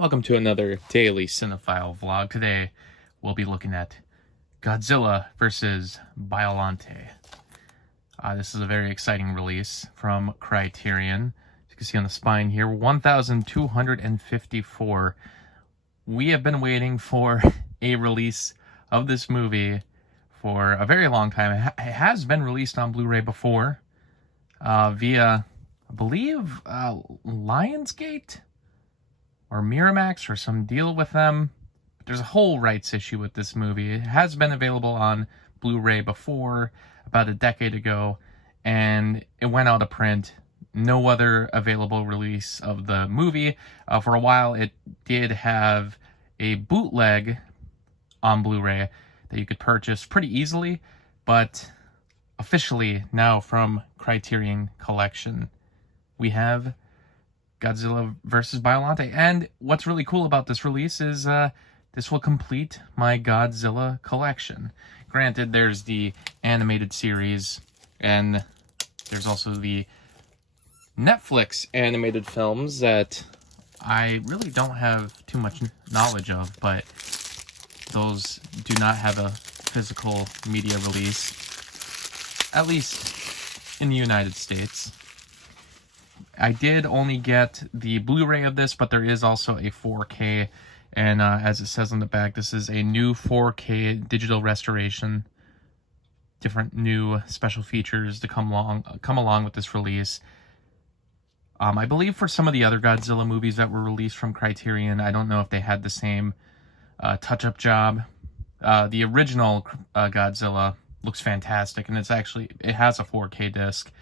Welcome to another daily cinephile vlog. Today we'll be looking at Godzilla vs. Biollante. This is a very exciting release from Criterion. As you can see on the spine here, 1,254. We have been waiting for a release of this movie for a very long time. It has been released on Blu-ray before via, I believe, Lionsgate or Miramax or some deal with them. But there's a whole rights issue with this movie. It has been available on Blu-ray before, about a decade ago, and it went out of print. No other available release of the movie. For a while, it did have a bootleg on Blu-ray that you could purchase pretty easily, but officially now from Criterion Collection, we have Godzilla vs. Biollante. And what's really cool about this release is this will complete my Godzilla collection. Granted, there's the animated series, and there's also the Netflix animated films that I really don't have too much knowledge of, but those do not have a physical media release, at least in the United States. I did only get the Blu-ray of this, but there is also a 4K, and as it says on the back, this is a new 4K digital restoration. Different new special features to come along with this release. I believe for some of the other Godzilla movies that were released from Criterion, I don't know if they had the same touch-up job. The original Godzilla looks fantastic, and it has a 4K disc.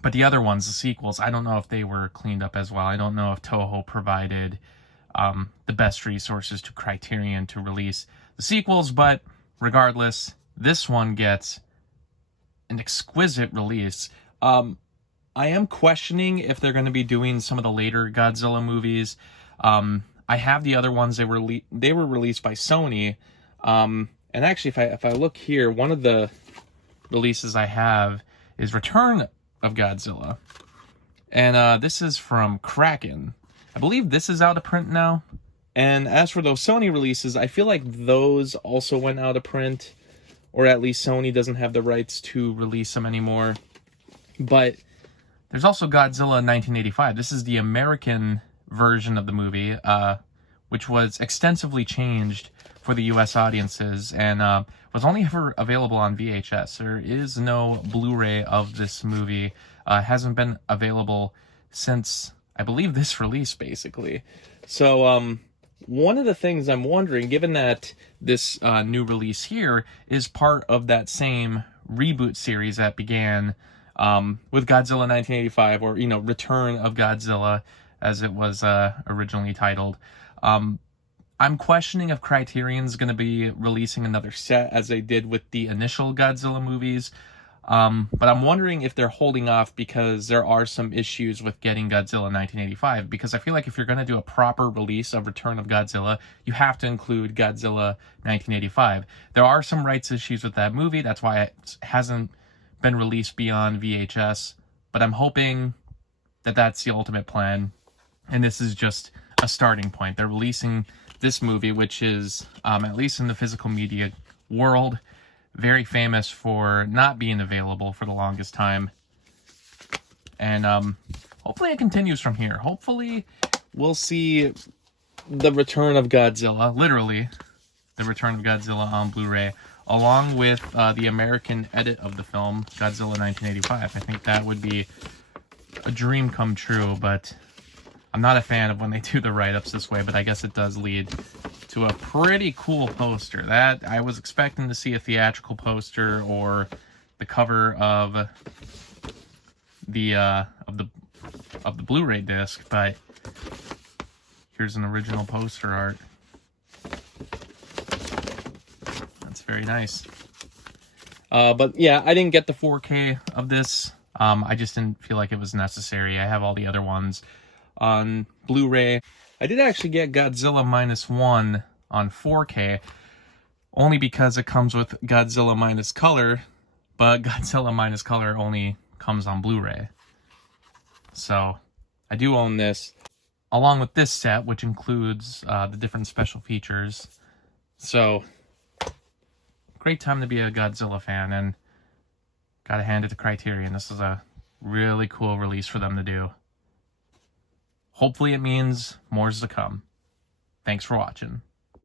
But the other ones, the sequels, I don't know if they were cleaned up as well. I don't know if Toho provided the best resources to Criterion to release the sequels, but regardless, this one gets an exquisite release. I am questioning if they're going to be doing some of the later Godzilla movies. I have the other ones. They were released by Sony. And actually, if I look here, one of the releases I have is Return of Godzilla. And this is from Kraken. I believe this is out of print now. And as for those Sony releases, I feel like those also went out of print. Or at least Sony doesn't have the rights to release them anymore. But there's also Godzilla 1985. This is the American version of the movie, which was extensively changed for the US audiences, and was only ever available on VHS. There is no Blu-ray of this movie. Hasn't been available since, I believe, this release, basically. So, one of the things I'm wondering, given that this new release here is part of that same reboot series that began with Godzilla 1985, or, Return of Godzilla, as it was originally titled, I'm questioning if Criterion's going to be releasing another set as they did with the initial Godzilla movies. But I'm wondering if they're holding off because there are some issues with getting Godzilla 1985. Because I feel like if you're going to do a proper release of Return of Godzilla, you have to include Godzilla 1985. There are some rights issues with that movie. That's why it hasn't been released beyond VHS. But I'm hoping that that's the ultimate plan. And this is just a starting point. They're releasing this movie, which is, at least in the physical media world, very famous for not being available for the longest time. And hopefully it continues from here. Hopefully we'll see the Return of Godzilla, literally the Return of Godzilla on Blu-ray, along with the American edit of the film, Godzilla 1985. I think that would be a dream come true, but I'm not a fan of when they do the write-ups this way, but I guess it does lead to a pretty cool poster. That I was expecting to see a theatrical poster or the cover of the Blu-ray disc, but here's an original poster art. That's very nice. But yeah, I didn't get the 4K of this. I just didn't feel like it was necessary. I have all the other ones on Blu-ray. I did actually get Godzilla -1 on 4K, only because it comes with Godzilla minus color, but Godzilla minus color only comes on Blu-ray. So I do own this. along with this set, which includes the different special features. So, great time to be a Godzilla fan, and gotta hand it to Criterion. This is a really cool release for them to do. Hopefully it means more's to come. Thanks for watching.